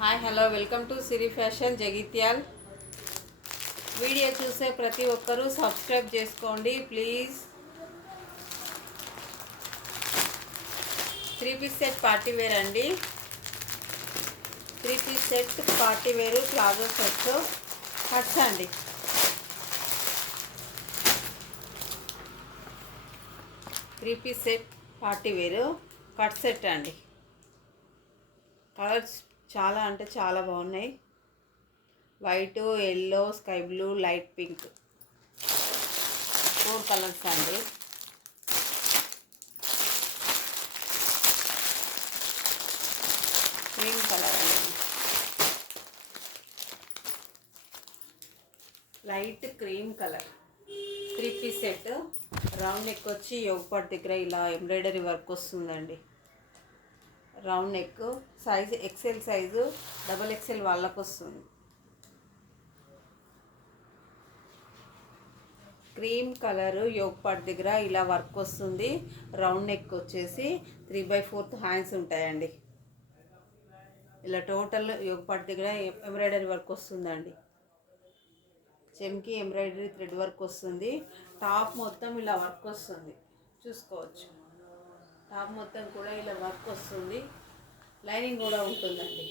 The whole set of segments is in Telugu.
Hi hello welcome to Siri fashion Jagtial. Video చూసే ప్రతి ఒక్కరూ సబ్స్క్రైబ్ చేసుకోండి please. 3 piece set party wear అండి. 3 piece set party wear palazzo set cuts అండి. Three piece set party wear cut set అండి. కలర్స్ చాలా అంటే చాలా బాగున్నాయి. White, yellow, sky blue, light pink 4 colours అండి. క్రీమ్ కలర్ అండి, light cream colour. 3 piece set round neck వచ్చి యోగపాట్ దగ్గర ఇలా ఎంబ్రాయిడరీ వర్క్ వస్తుందండి. Round neck size XL size, XXL వాళ్ళకు వస్తుంది. క్రీమ్ కలరు యోగపాట్ దగ్గర ఇలా వర్క్ వస్తుంది. రౌండ్ నెక్ వచ్చేసి 3/4 హ్యాండ్స్ ఉంటాయండి. ఇలా టోటల్ యోగపాట్ దగ్గర ఎంబ్రాయిడరీ వర్క్ వస్తుందండి. చెమ్కి ఎంబ్రాయిడరీ థ్రెడ్ వర్క్ వస్తుంది. టాప్ మొత్తం ఇలా వర్క్ వస్తుంది, చూసుకోవచ్చు. టాప్ మొత్తం కూడా ఇలా వర్క్ వస్తుంది. లైనింగ్ కూడా ఉంటుందండి.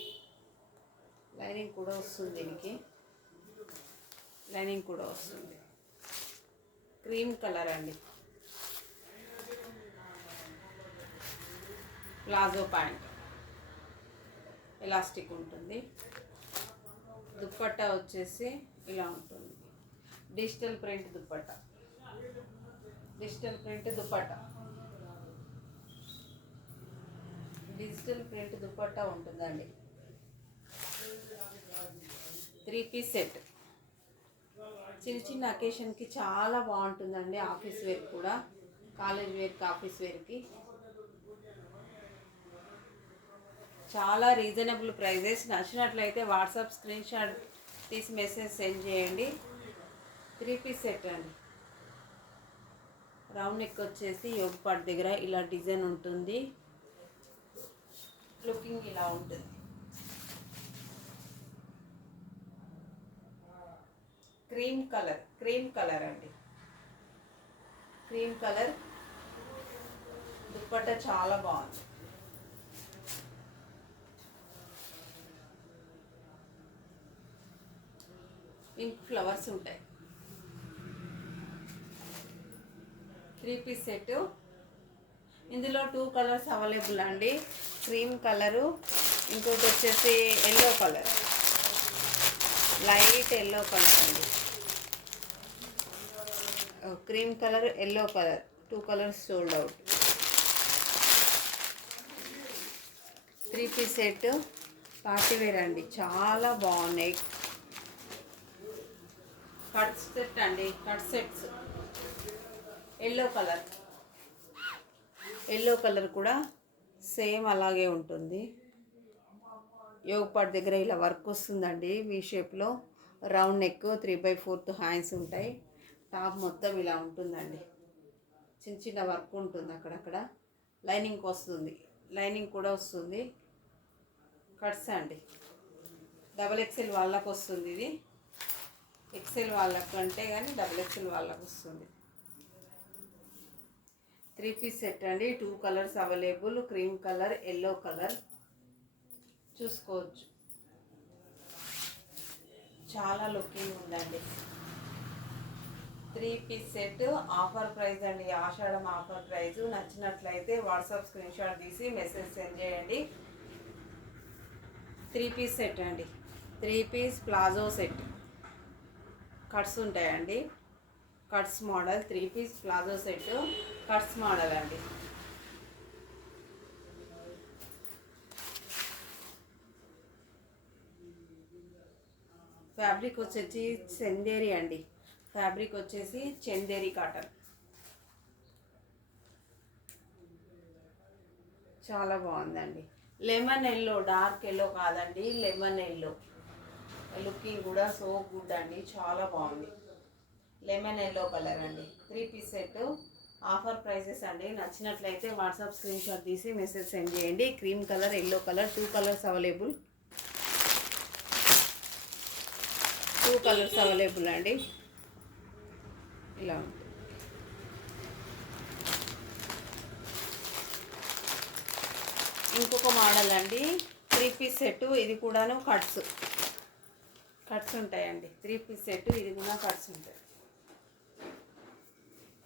లైనింగ్ కూడా వస్తుంది, దీనికి లైనింగ్ కూడా వస్తుంది. క్రీమ్ కలర్ అండి. ప్లాజో ప్యాంట్ ఎలాస్టిక్ ఉంటుంది. దుప్పట్టా వచ్చేసి ఇలా ఉంటుంది. Digital print dupatta, digital print dupatta, digital print dupatta ఉంటుందండి. 3 పీస్ సెట్ చిన్న చిన్న అకేషన్కి చాలా బాగుంటుందండి. ఆఫీస్ వేర్ కూడా, కాలేజ్ వేర్కి, ఆఫీస్ వేర్కి చాలా రీజనబుల్ ప్రైజెస్. నచ్చినట్లయితే వాట్సాప్ స్క్రీన్ షాట్ తీసి మెసేజ్ సెండ్ చేయండి. 3 పీస్ సెట్ అండి. రౌండ్ నెక్ వచ్చేసి యోగపాట్ దగ్గర ఇలా డిజైన్ ఉంటుంది. లుకింగ్ ఇలా ఉంటుంది. క్రీమ్ కలర్, క్రీమ్ కలర్ అండి. క్రీమ్ కలర్ దుప్పట్టా చాలా బాగుంది. పింక్ ఫ్లవర్స్ ఉంటాయి. 3 పీస్ సెట్ ఇందులో 2 కలర్స్ అవైలబుల్ అండి. క్రీమ్ కలరు, ఇంకోటి వచ్చేసి yellow colour, light yellow colour అండి. Cream colour, yellow colour 2 colours sold out. 3 piece set party wear అండి, చాలా బాగున్నాయి. కట్ సెట్ అండి. Cut sets yellow colour, yellow colour కూడా సేమ్ అలాగే ఉంటుంది. యోగపాట్ దగ్గర ఇలా వర్క్ వస్తుందండి. వీ షేప్లో రౌండ్ నెక్, 3/4 హ్యాండ్స్ ఉంటాయి. టాప్ మొత్తం ఇలా ఉంటుందండి. చిన్న చిన్న వర్క్ ఉంటుంది అక్కడక్కడ. లైనింగ్ వస్తుంది, లైనింగ్ కూడా వస్తుంది. కట్స్ అండి. XXL వాళ్ళకు వస్తుంది. ఇది ఎక్సెల్ వాళ్ళకు అంటే కానీ XXL వాళ్ళకు వస్తుంది. 3 పీస్ సెట్ అండి. 2 colours available, cream colour, yellow colour, చూసుకోవచ్చు. చాలా లుకింగ్ ఉందండి. 3 పీస్ సెట్ ఆఫర్ ప్రైస్ అండి, ఆషాఢం ఆఫర్ ప్రైస్. నచ్చినట్లయితే వాట్సాప్ స్క్రీన్ షాట్ తీసి మెసేజ్ సెండ్ చేయండి. 3 పీస్ సెట్ అండి. 3 పీస్ ప్లాజో సెట్ కట్స్ ఉంటాయండి. Cuts model 3 piece palazzo set cuts model అండి. ఫ్యాబ్రిక్ వచ్చేసి చందేరి అండి. ఫ్యాబ్రిక్ వచ్చేసి చందేరి కాటన్. చాలా బాగుందండి. లెమన్ ఎల్లో, డార్క్ ఎల్లో కాదండి, లెమన్ ఎల్లో. లుకింగ్ కూడా సో గుడ్ అండి, చాలా బాగుంది. లెమన్ ఎల్లో కలర్ అండి. 3 పీస్ సెట్ ఆఫర్ ప్రైజెస్ అండి. నచ్చినట్లయితే వాట్సాప్ స్క్రీన్ షాట్ తీసి మెసేజ్ సెండ్ చేయండి. Cream colour, yellow colour 2 colours available. Colours available అండి. ఇలా ఉంటుంది. ఇంకొక మోడల్ అండి, 3 పీస్ సెట్. ఇది కూడాను కట్స్ ఉంటాయండి. 3 పీస్ సెట్, ఇది కూడా కట్స్ ఉంటాయి.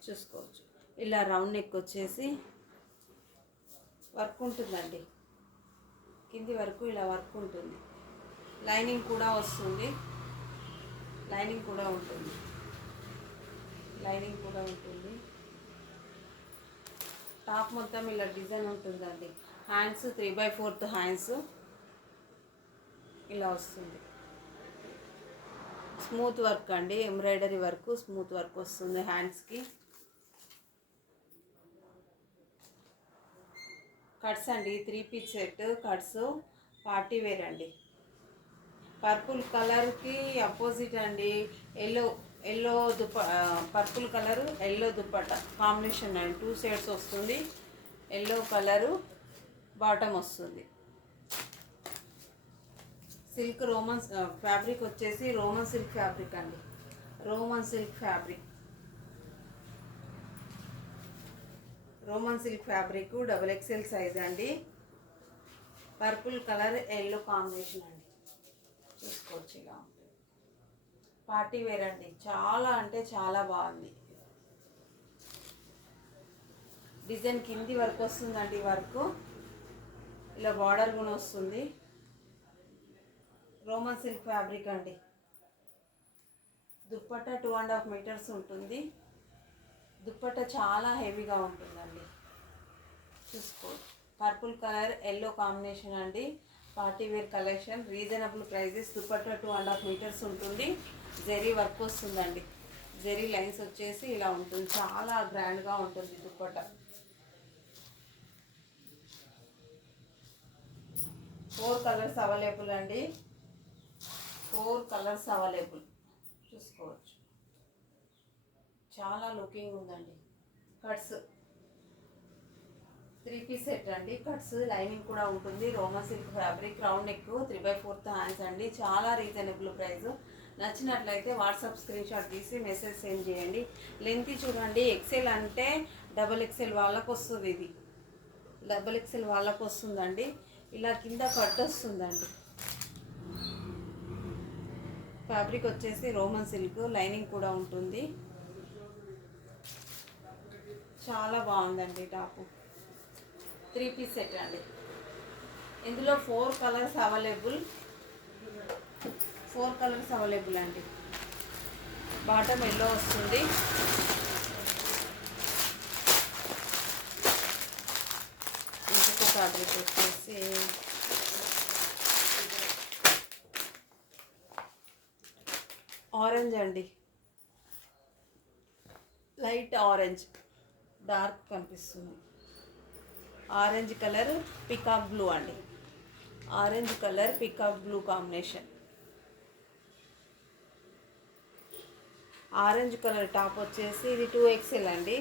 చూసుకోవచ్చు. ఇలా రౌండ్ నెక్ వచ్చేసి వర్క్ ఉంటుందండి. కింది వరకు ఇలా వర్క్ ఉంటుంది. లైనింగ్ కూడా వస్తుంది. లైనింగ్ కూడా ఉంటుంది. టాప్ మొత్తం ఇలా డిజైన్ ఉంటుందండి. హ్యాండ్స్ 3/4 హ్యాండ్స్ ఇలా వస్తుంది. స్మూత్ వర్క్ అండి, ఎంబ్రాయిడరీ వర్క్, స్మూత్ వర్క్ వస్తుంది హ్యాండ్స్కి. కట్స్ అండి, 3 piece set cuts, party wear అండి. పర్పుల్ కలర్కి అపోజిట్ అండి, yellow purple colour yellow dupatta combination అండి. 2 షేడ్స్ వస్తుంది. ఎల్లో కలరు బాటమ్ వస్తుంది. సిల్క్ రోమన్ ఫ్యాబ్రిక్ వచ్చేసి రోమన్ సిల్క్ ఫ్యాబ్రిక్ అండి. Roman silk fabric XXL size అండి. పర్పుల్ కలర్ ఎల్లో కాంబినేషన్ అండి. చూసుకోవచ్చు. ఇలా ఉంటుంది. పార్టీ వేర్ అండి. చాలా అంటే చాలా బాగుంది. డిజైన్ కింది వర్క్ వస్తుందండి. వర్క్ ఇలా బార్డర్ కూడా వస్తుంది. రోమన్ సిల్క్ ఫ్యాబ్రిక్ అండి. దుప్పట్ట 2.5 మీటర్స్ ఉంటుంది. దుప్పట్ట చాలా హెవీగా ఉంటుందండి. చూసుకోండి. పర్పుల్ కలర్ ఎల్లో కాంబినేషన్ అండి. Party wear collection, reasonable prices. Dupatta 2.5 metres ఉంటుంది. జెరీ వర్క్ వస్తుందండి. జెరీ లైన్స్ వచ్చేసి ఇలా ఉంటుంది. చాలా గ్రాండ్గా ఉంటుంది దుప్పట్ట. 4 కలర్స్ అవైలబుల్ అండి. 4 కలర్స్ అవైలబుల్. చూసుకోవచ్చు. చాలా లుకింగ్ ఉందండి. కట్స్ 3 పీస్ సెట్ అండి. కట్స్ లైనింగ్ కూడా ఉంటుంది. Roman silk fabric, round neck, 3/4 hands అండి. చాలా రీజనబుల్ ప్రైస్. నచ్చినట్లయితే వాట్సాప్ స్క్రీన్ షాట్ తీసి మెసేజ్ సెండ్ చేయండి. లెంత్ చూడండి. XL అంటే XXL వాళ్ళకు వస్తుంది. ఇది XXL వాళ్ళకు వస్తుందండి. ఇలా కింద కట్ వస్తుందండి. ఫ్యాబ్రిక్ వచ్చేసి రోమన్ సిల్క్, లైనింగ్ కూడా ఉంటుంది. చాలా బాగుందండి టాపు. 3 పీస్ సెట్ అండి. ఇందులో 4 కలర్స్ అవైలబుల్. 4 కలర్స్ అవైలబుల్ అండి. బాటమ్ ఎల్లో వస్తుంది. ఇంకొక ఫ్యాబ్రిక్ వచ్చేసి ఆరెంజ్ అండి. లైట్ ఆరెంజ్, డార్క్ కనిపిస్తుంది. ఆరెంజ్ కలర్ పికాక్ బ్లూ అండి. Orange colour peacock blue combination. Orange colour top వచ్చేసి ఇది 2XL అండి.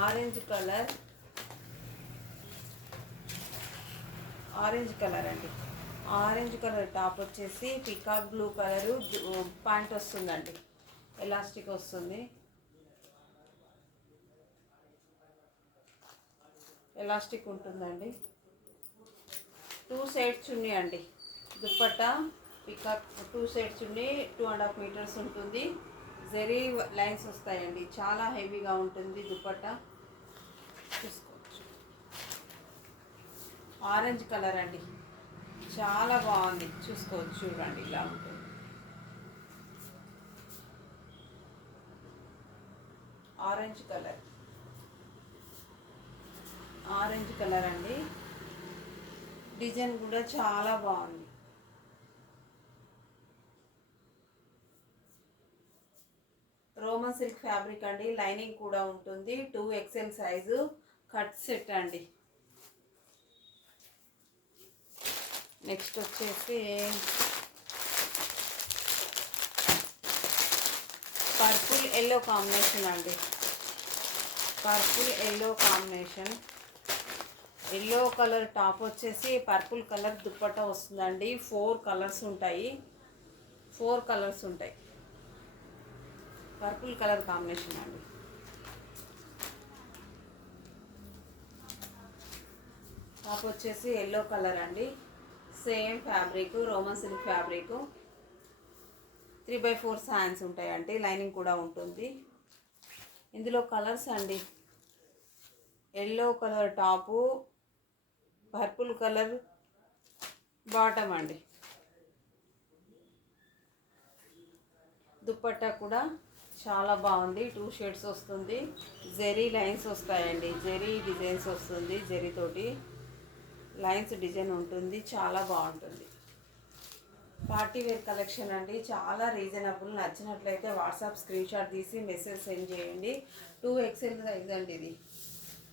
ఆరెంజ్ కలర్ అండి. ఆరెంజ్ కలర్ టాప్ వచ్చేసి పికాక్ బ్లూ కలరు ప్యాంట్ వస్తుందండి. ఎలాస్టిక్ వస్తుంది. ఎలాస్టిక్ ఉంటుందండి. 2 సైడ్స్ చున్నీ అండి. దుప్పట్ట పికాక్ 2 సైడ్స్ చున్నీ 2.5 మీటర్స్ ఉంటుంది. జెరీ లైన్స్ వస్తాయండి. చాలా హెవీగా ఉంటుంది దుప్పట్ట. చూసుకోవచ్చు. ఆరెంజ్ కలర్ అండి. చాలా బాగుంది. చూసుకోవచ్చు. చూడండి ఇలా ఉంటుంది. ఆరెంజ్ కలర్ అండి. డిజైన్ కూడా చాలా బాగుంది. రోమన్ సిల్క్ ఫ్యాబ్రిక్ అండి. లైనింగ్ కూడా ఉంటుంది. 2XL సైజు కట్ సెట్ అండి. నెక్స్ట్ వచ్చేసి పర్పుల్ ఎల్లో కాంబినేషన్ అండి. Purple yellow combination. Yellow colour top వచ్చేసి పర్పుల్ కలర్ దుప్పట్టా వస్తుందండి. 4 కలర్స్ ఉంటాయి. 4 కలర్స్ ఉంటాయి. పర్పుల్ కలర్ కాంబినేషన్ అండి. టాప్ వచ్చేసి ఎల్లో కలర్ అండి. Same fabric, Roman silk fabric. 3/4 hands ఉంటాయండి. లైనింగ్ కూడా ఉంటుంది. ఇందులో కలర్స్ అండి, yellow colour top, purple colour bottom అండి. దుప్పట్టా కూడా చాలా బాగుంది. 2 షేడ్స్ వస్తుంది. జెరీ లైన్స్ వస్తాయండి. జెరీ డిజైన్స్ వస్తుంది. జెరీతోటి లైన్స్ డిజైన్ ఉంటుంది. చాలా బాగుంటుంది. పార్టీ వేర్ కలెక్షన్ అండి. చాలా రీజనబుల్. నచ్చినట్లయితే వాట్సాప్ స్క్రీన్ షాట్ తీసి మెసేజ్ సెండ్ చేయండి. 2XL సైజ్ అండి. ఇది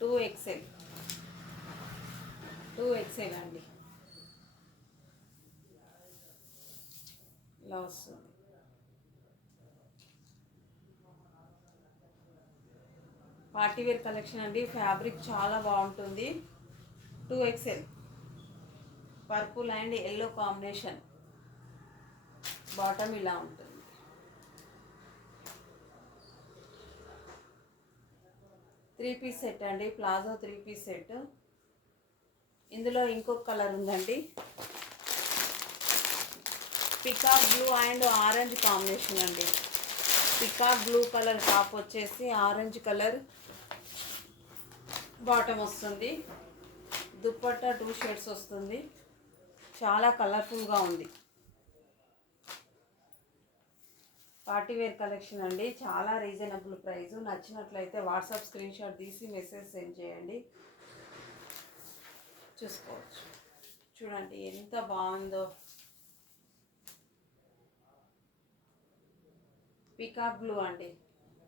2XL అండి. ఇలా వస్తుంది. పార్టీ వేర్ కలెక్షన్ అండి. ఫ్యాబ్రిక్ చాలా బాగుంటుంది. 2XL purple and yellow combination. Bottom ఇలా ఉంటుంది. త్రీ పీస్ సెట్ అండి. Palazzo 3 piece set. ఇందులో ఇంకొక కలర్ ఉందండి. Peacock blue and orange combination అండి. పికాక్ బ్లూ కలర్ టాప్ వచ్చేసి ఆరెంజ్ కలర్ బాటమ్ వస్తుంది. దుప్పట్టా 2 షేడ్స్ వస్తుంది. చాలా కలర్ఫుల్గా ఉంది. పార్టీ వేర్ కలెక్షన్ అండి. చాలా రీజనబుల్ ప్రైస్. నచ్చినట్లయితే వాట్సాప్ స్క్రీన్ షాట్ తీసి మెసేజ్ సెండ్ చేయండి. చూసుకోవచ్చు. చూడండి ఎంత బాగుందో. పికాక్ బ్లూ అండి.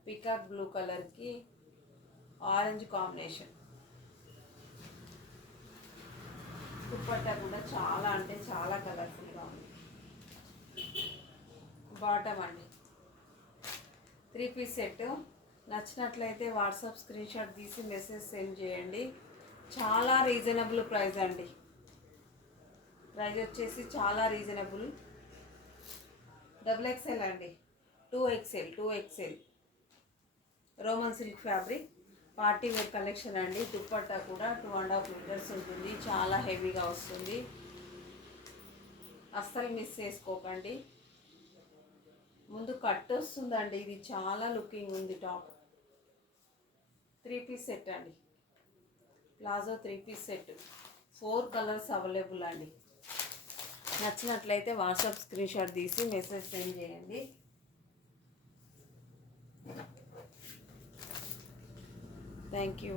పికాక్ బ్లూ కలర్కి ఆరెంజ్ కాంబినేషన్. దుప్పట్టా కూడా చాలా అంటే చాలా కలర్ఫుల్గా ఉంది. బాటమ్ అండి. 3 పీస్ సెట్. నచ్చినట్లయితే వాట్సాప్ స్క్రీన్ షాట్ తీసి మెసేజ్ సెండ్ చేయండి. చాలా రీజనబుల్ ప్రైస్ అండి. ప్రైస్ వచ్చేసి చాలా రీజనబుల్. XXL అండి. 2XL Roman silk fabric. Party wear collection అండి. దుప్పట్టా కూడా 2.5 మీటర్స్ ఉంటుంది. చాలా హెవీగా వస్తుంది. అస్సలు మిస్ చేసుకోకండి. ముందు కట్ వస్తుందండి. ఇది చాలా లుకింగ్ ఉంది. టాప్ 3 పీస్ సెట్ అండి. Palazzo 3 piece set. 4 colours available అండి. నచ్చినట్లయితే వాట్సాప్ స్క్రీన్ షాట్ తీసి మెసేజ్ సెండ్ చేయండి. Thank you.